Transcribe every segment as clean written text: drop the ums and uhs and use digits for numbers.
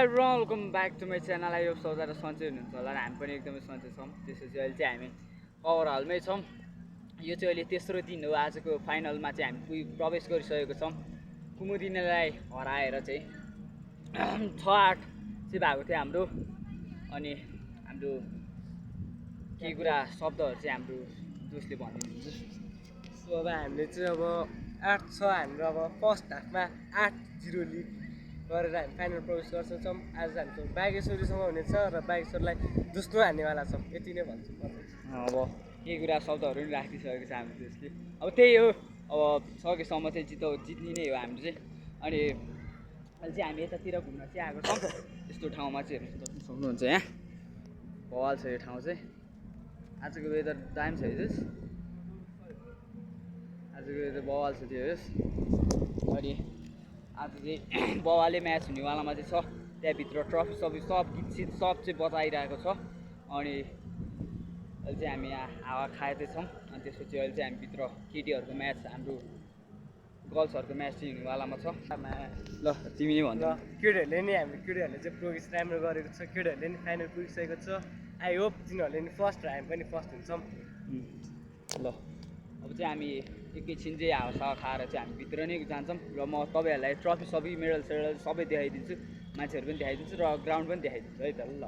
everyone, welcome back to my channel. I hope सबजना सन्चै हुनुहुन्छ होला र हामी पनि एकदमै सन्चै छौँ। त्यसपछि अहिले चाहिँ हामी कवर हलमै छौँ। यो चाहिँ अहिले तेस्रो दिन हो। आजको फाइनलमा चाहिँ हामी प्रवेश गरिसकेको छौँ। कुमुदिनीलाई हराएर चाहिँ 6-8 चाहिँ भएको थियो हाम्रो। अनि हाम्रो के कुरा शब्दहरू चाहिँ हाम्रो दोस्तले भनिदिनुहुन्छ। सो अब हामीले चाहिँ अब 8 छ हाम्रो अब फर्स्ट हाफमा 8-0 लिड गरेर हामी फाइनल प्रवेश गर्छौँ। आज हाम्रो बागेश्वरीसँग हुनेछ र बागेश्वरलाई दुस्रो हान्नेवाला छौँ। यति नै भन्छु। अब के कुरा शब्दहरू पनि राखिसकेको छ हाम्रो त्यसले। अब त्यही हो, अब सकेसम्म चाहिँ जित्ने नै हो हाम्रो चाहिँ। अनि अहिले चाहिँ हामी यतातिर घुम्न चाहिँ आएको छौँ। यस्तो ठाउँमा चाहिँ हेर्नु सक्नुहुन्छ। यहाँ बवाल छ यो ठाउँ चाहिँ। आजको वेदर दामी छ हेर्नुहोस्। आजको वेदर बवाल छ त्यो हेर्नुहोस्। अनि आज चाहिँ बवाले म्याच हुनेवालामा चाहिँ छ। त्यहाँभित्र ट्रफी सबै सब गीत सब चाहिँ बजाइरहेको छ। अनि अहिले चाहिँ हामी यहाँ हावा खाएकै छौँ। अनि त्यसपछि अहिले चाहिँ हामी भित्र केटीहरूको म्याच, हाम्रो गर्ल्सहरूको म्याच चाहिँ हुनेवालामा छ। ल तिमी नै भन्छ। केटीहरूले नि हाम्रो केटीहरूले चाहिँ प्रोग्रेस राम्रो गरेको छ। केटीहरूले नि फाइनल पुगिसकेको छ। आई होप तिनीहरूले नि फर्स्ट र हामी पनि फर्स्ट हुन्छौँ। ल अब चाहिँ हामी एकैछिन चाहिँ हावासावा खाएर चाहिँ हामी भित्र नै जान्छौँ। र म तपाईँहरूलाई ट्रफी सबै मेडल सेडल सबै देखाइदिन्छु। मान्छेहरू पनि देखाइदिन्छु र ग्राउन्ड पनि देखाइदिन्छु है त। ल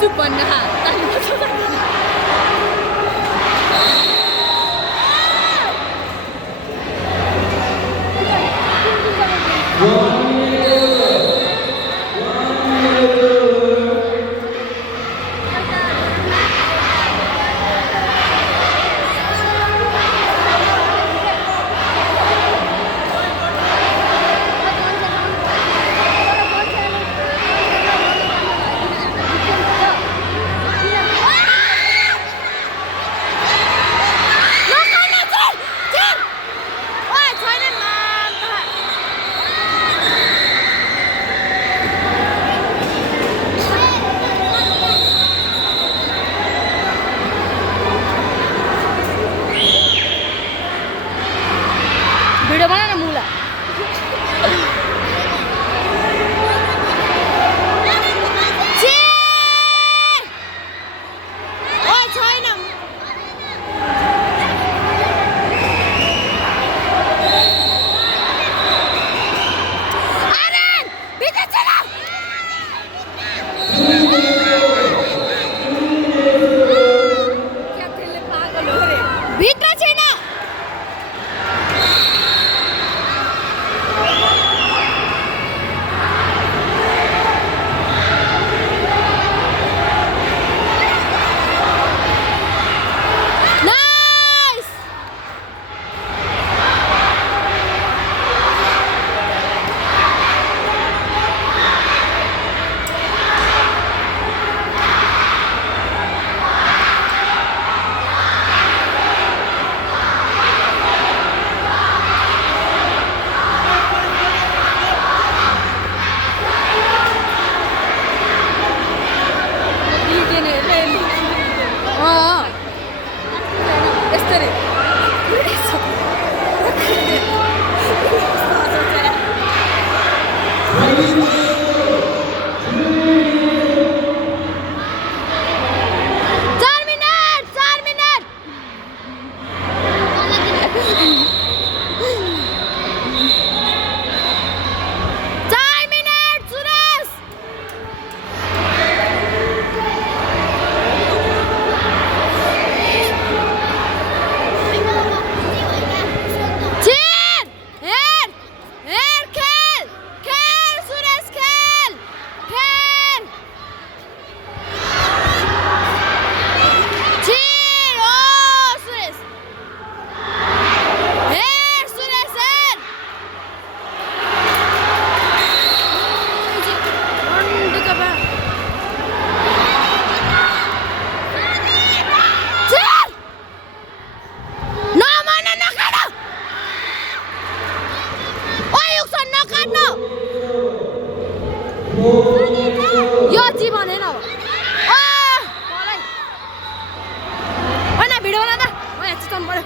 चुप भन्नु यो जीवन होइन अब होइन भिडियो बना त म यहाँ चिताउनु पर्यो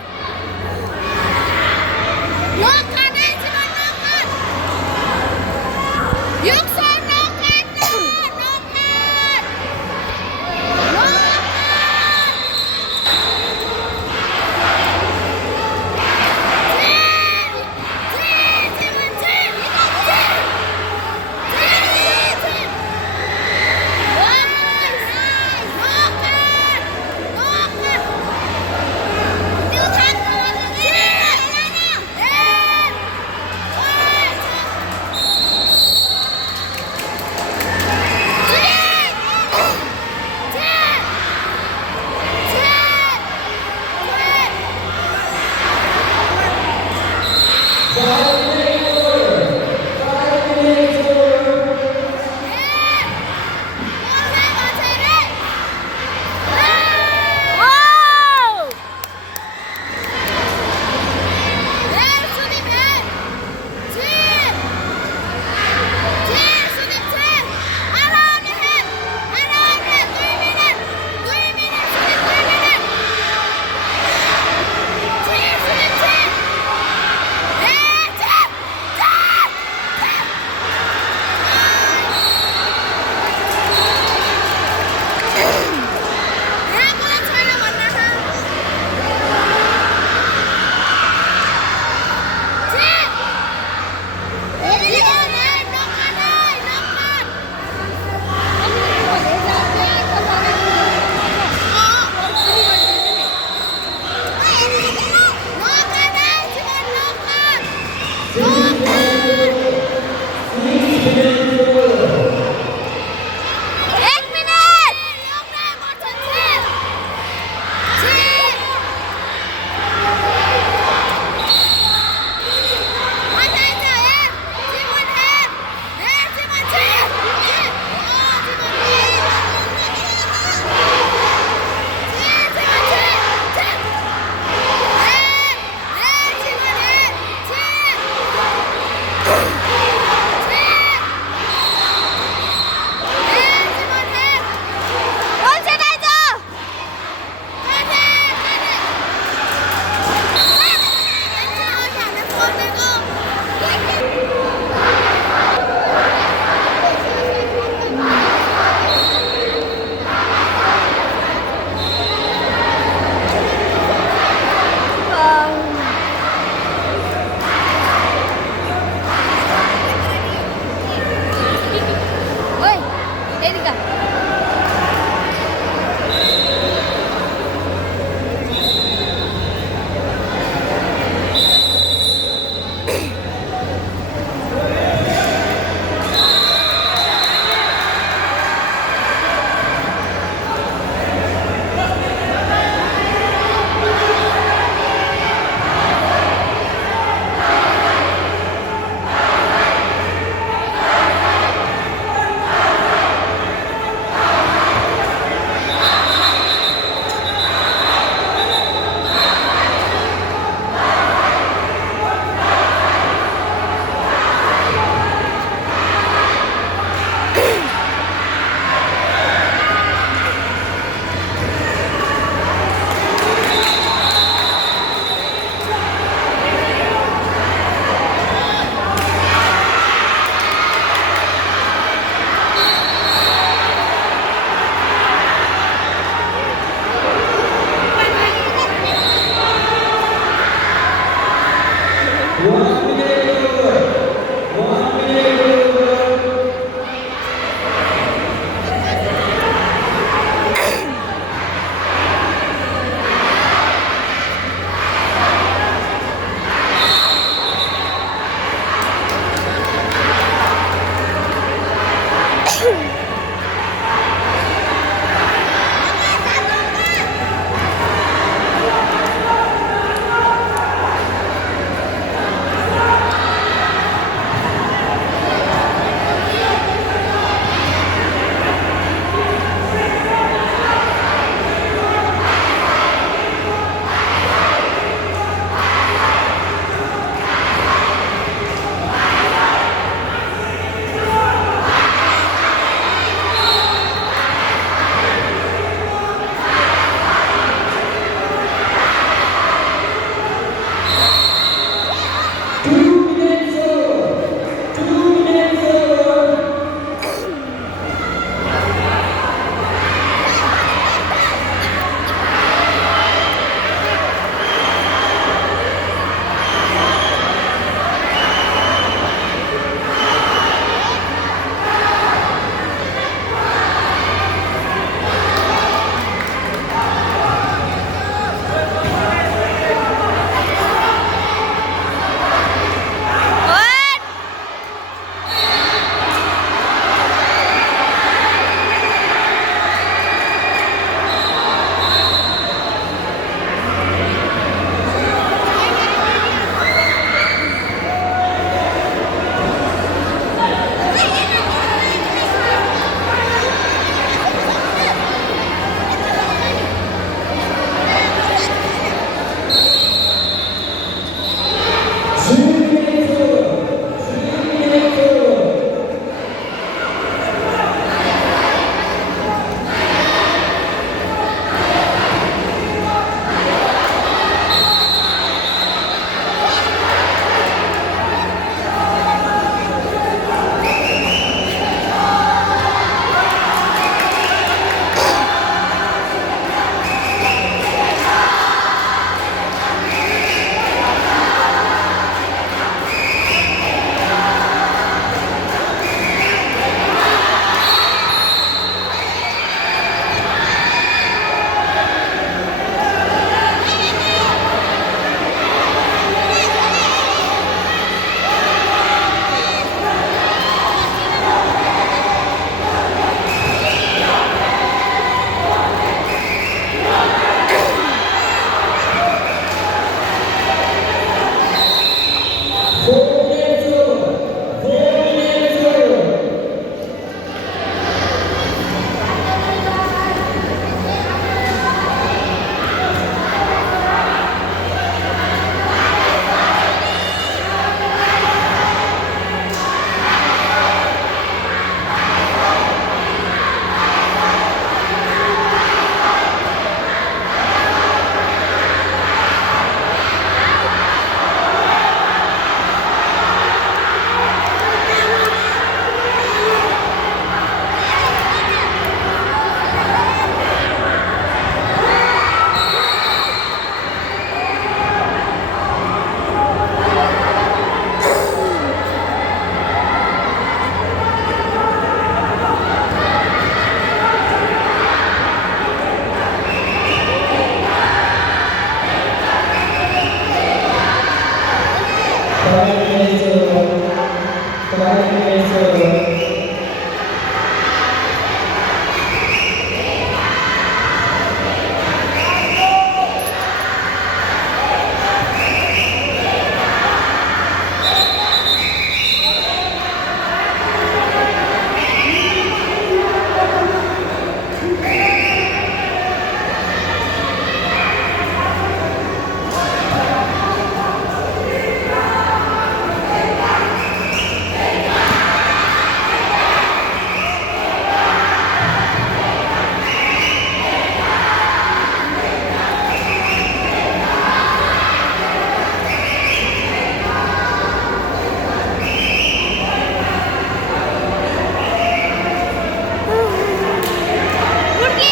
गुड्की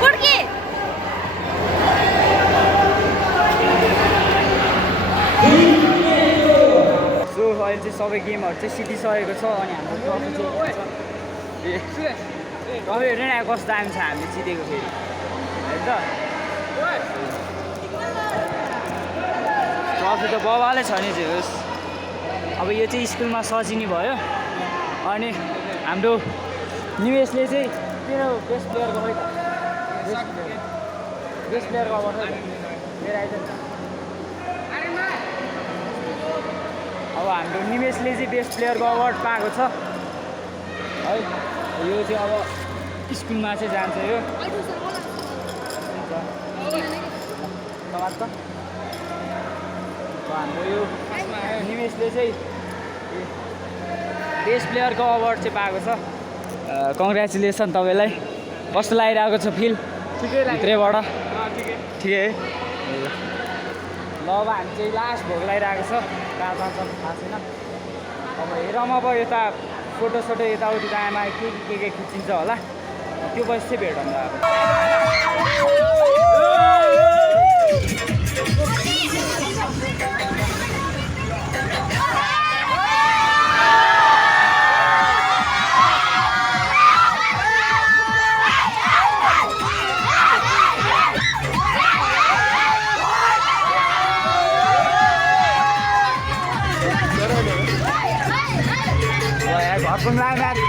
गुड्की सो अहिले चाहिँ सबै गेमहरू चाहिँ सिकिसकेको छ अनि हाम्रो ट्रफी चाहिँ ट्रफी हेर्नु न कस्तो दामी छ हामीले जितेको फेरि है त ट्रफी त बबालै छ नि जे होस् अब यो चाहिँ स्कुलमा सजिने भयो अनि हाम्रो निवेशले चाहिँ तेरो बेस्ट प्लेयरको खै त बेस्ट प्लेयरको अवार्ड खै त मेरो आइज नि अब हाम्रो निमेशले चाहिँ बेस्ट प्लेयरको अवार्ड पाएको छ है यो चाहिँ अब स्कुलमा चाहिँ जान्छ यो त हाम्रो यो निमेशले चाहिँ बेस्ट प्लेयरको अवार्ड चाहिँ पाएको छ कङ्ग्रेचुलेसन तपाईँलाई कस्तो लागिरहेको छ फिल भित्रैबाट ठिकै ल अब हामी चाहिँ लास्ट भोग लगाइरहेको छ कहाँ जान्छ थाहा छैन अब हेरौँ अब यता फोटोसोटो यताउति दायाँमा के खिचिन्छ होला त्यो पछि चाहिँ भेटौँ ल घरसम्म लाग्यो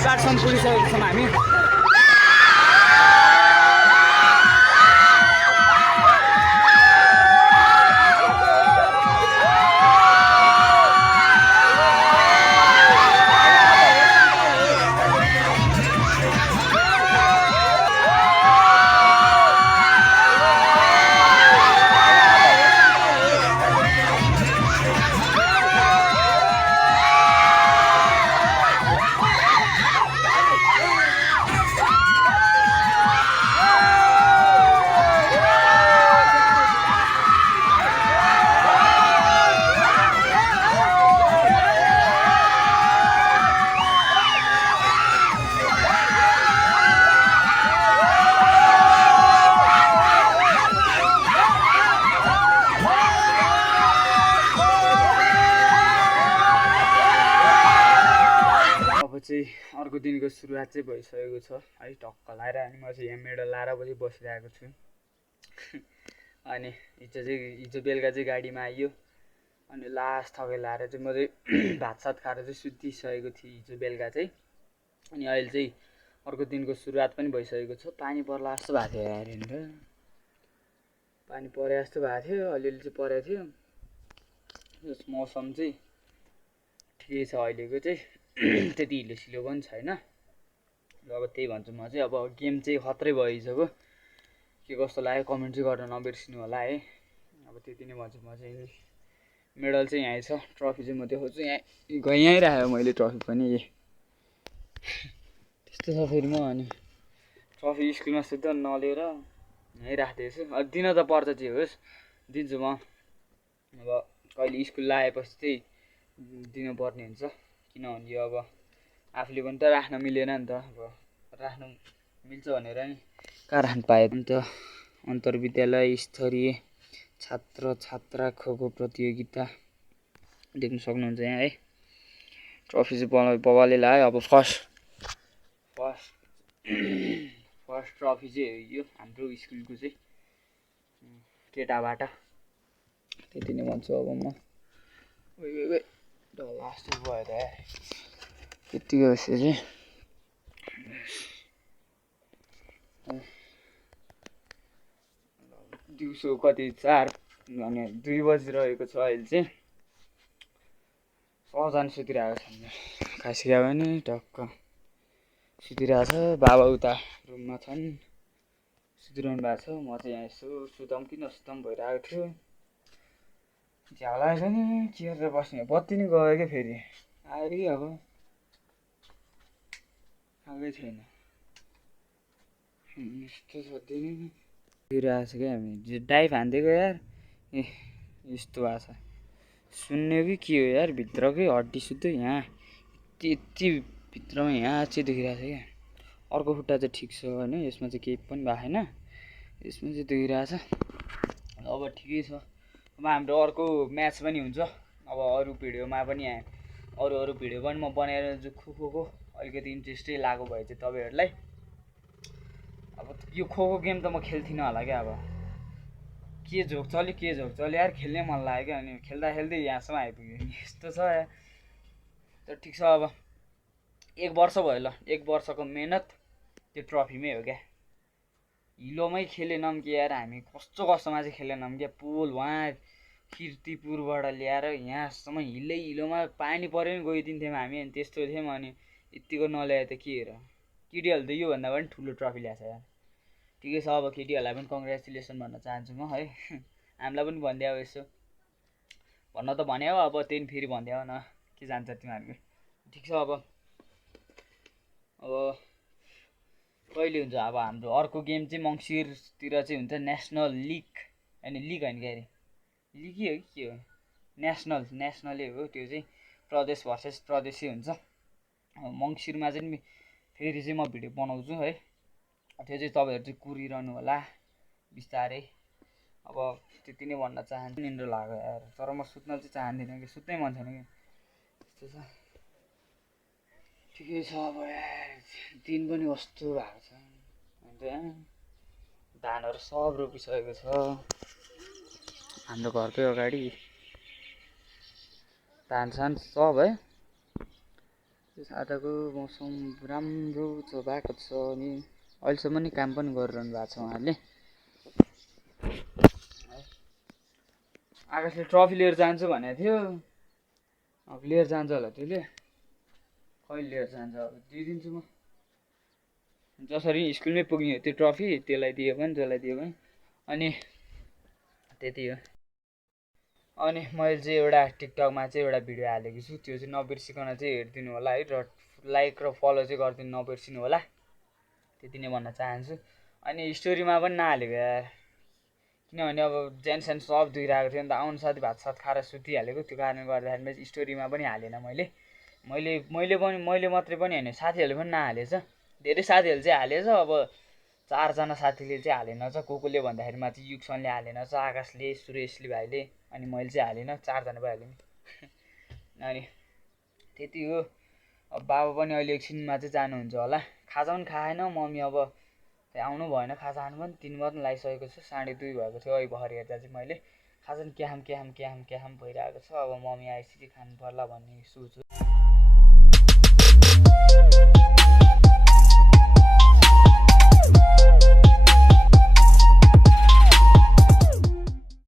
चारसम्म पुगिसकेको छौँ हामी चाहिँ अर्को दिनको सुरुवात चाहिँ भइसकेको छ है टक्क लाएर अनि म चाहिँ यहाँ मेडल लाएर पनि बसिरहेको छु अनि हिजो बेलुका चाहिँ गाडीमा आइयो अनि लास्ट थकै लाएर चाहिँ म चाहिँ भातसात खाएर चाहिँ सुतिसकेको थिएँ हिजो बेलुका चाहिँ अनि अहिले चाहिँ अर्को दिनको सुरुवात पनि भइसकेको छ पानी पर्ला जस्तो भएको थियो यार हेर्नु पानी परे जस्तो भएको थियो अलिअलि चाहिँ परेको थियो मौसम चाहिँ ठिकै छ अहिलेको चाहिँ त्यति हिलोसिलो पनि छैन र अब त्यही भन्छु म चाहिँ अब गेम चाहिँ खत्रै भयो हिजोको के कस्तो लाग्यो कमेन्ट चाहिँ गर्न नबिर्सिनु होला है अब त्यति नै भन्छु म चाहिँ मेडल चाहिँ यहीँ छ ट्रफी चाहिँ म देखाउँछु यहीँ राखेँ मैले ट्रफी पनि त्यस्तो छ फेरि म अनि ट्रफी स्कुलमा सुत्दा नलिएर यहीँ राख्दैछु दिन त पर्छ जे होस् दिन्छु म अब कहिले स्कुल लगाएपछि चाहिँ दिनुपर्ने हुन्छ किनभने यो अब आफूले पनि त राख्न मिलेन नि त अब राख्नु मिल्छ भनेर नि कहाँ राख्नु पायो अन्त अन्तर्विद्यालय स्तरीय छात्र छात्रा खो प्रतियोगिता देख्न सक्नुहुन्छ यहाँ है ट्रफी चाहिँ बबाले लाग्यो अब फर्स्ट ट्रफी चाहिँ यो हाम्रो स्कुलको चाहिँ केटाबाट त्यति नै भन्छु अब म लास्ट भयो त यतिको यसरी दिउँसो कति 4 अनि 2 बजिरहेको छ अहिले चाहिँ सबजना सुतिरहेको छ खासिया पनि टक्क सुतिरहेको छ बाबा उता रुममा छन् सुतिरहनु भएको छ म चाहिँ यहाँ यसो सुताउँ कि नसुताउँ भइरहेको थियो झ्याउ लागेको नि चियर बस्ने बत्ती नि गयो क्या फेरि आयो कि अब आएकै छैन यस्तो सोध्दैन सुतिरहेको छ क्या हामी डाइभ हानिदिएको यार ए यस्तो भएको छ सुन्ने कि के हो यार भित्रकै हड्डी सुत्दै यहाँ यति भित्रमा यहाँ चाहिँ देखिरहेको छ क्या अर्को खुट्टा चाहिँ ठिक छ होइन यसमा चाहिँ केही पनि भएको छैन यसमा चाहिँ देखिरहेको छ अब ठिकै छ अब हाम्रो अर्को म्याच पनि हुन्छ अब अरू भिडियोमा पनि अरू भिडियो पनि म बनाएर खोको अलिकति इन्ट्रेस्टै लागेको भए चाहिँ तपाईँहरूलाई अब यो खोको गेम त म खेल्थिनँ होला क्या अब के झोक चल्यो यार खेल्नै मन लाग्यो क्या अनि खेल्दा खेल्दै यहाँसम्म आइपुग्यो यस्तो छ यार तर ठिक छ अब 1 वर्ष भयो ल 1 वर्षको मेहनत त्यो ट्रफीमै हो क्या हिलोमै खेलेनौँ कि यार हामी कस्तोमा चाहिँ खेलेनौँ क्या पुल वहाँ किर्तिपुरबाट ल्याएर यहाँसम्म हिलोमा पानी पऱ्यो नि गइदिन्थ्यौँ हामी अनि त्यस्तो थियौँ अनि यतिको नल्याए त के हेर केटीहरूले त योभन्दा पनि ठुलो ट्रफी ल्याएको छ यार ठिकै छ अब केटीहरूलाई पनि कङ्ग्रेचुलेसन भन्न चाहन्छु म है हामीलाई पनि भनिदियो यसो भन्न त भन्यो अब त्यही फेरि भनिदियो न के जान्छ तिमीहरूको ठिक छ अब कहिले हुन्छ अब हाम्रो अर्को गेम चाहिँ मङ्सिरतिर चाहिँ हुन्छ नेसनल लिग होइन लिग होइन क्या अरे लिगै हो कि के हो नेसनलै हो त्यो चाहिँ प्रदेश भर्सेस प्रदेशै हुन्छ मङ्सिरमा चाहिँ फेरि चाहिँ म भिडियो बनाउँछु है त्यो चाहिँ तपाईँहरू चाहिँ कुरिरहनु होला बिस्तारै अब त्यति नै भन्न चाहन्छु निन्द्रो लाग्यो यार तर म सुत्न चाहिँ चाहन्दिनँ कि सुत्नै मन छैन कि त्यस्तो छ ठिकै छ अब यार दिन पनि कस्तो भएको छ अन्त धानहरू सब रोपिसकेको छ हाम्रो घरकै अगाडि धान सान सब है आजको मौसम राम्रो भएको छ अनि अहिलेसम्म नि काम पनि गरिरहनु भएको छ उहाँहरूले आकाशले ट्रफी लिएर जान्छु भनेको थियो अब लिएर जान्छ होला त्यसले कहिले लिएर जान्छ अब दिइदिन्छु म जसरी स्कुलमै पुग्ने त्यो ट्रफी त्यसलाई दियो भने अनि त्यति हो अनि मैले चाहिँ एउटा टिकटकमा चाहिँ एउटा भिडियो हालेको छु त्यो चाहिँ नबिर्सिकन चाहिँ हेरिदिनु होला है र लाइक र फलो चाहिँ गरिदिनु नबिर्सिनु होला त्यति नै भन्न चाहन्छु अनि स्टोरीमा पनि नहालेको यार किनभने अब जेन्सन सब दुइरहेको थियो नि त आउनु साथी भात साथ खाएर सुतिहालेको त्यो कारणले गर्दाखेरि स्टोरीमा पनि हालेन मैले मात्रै पनि होइन साथीहरूले पनि नहालेछ धेरै साथीहरूले चाहिँ हालेछ अब 4 जना साथीले चाहिँ हालेन छ कोले भन्दाखेरिमा चाहिँ युक्सनले हालेन छ आकाशले सुरेशले भाइले अनि मैले चाहिँ हालेन 4 जना भइहाल्यो नि अनि त्यति हो अब बाबा पनि अहिले एकछिनमा चाहिँ जानुहुन्छ होला खाजा पनि खाएन मम्मी अब आउनु भएन खाजा खानु पनि 3 बज्न लागिसकेको छ 2:30 भएको थियो अहिले भर्खर हेर्दा चाहिँ मैले खाजा पनि के खाम भइरहेको छ अब मम्मी आएपछि खानु पर्ला भन्ने सोच हो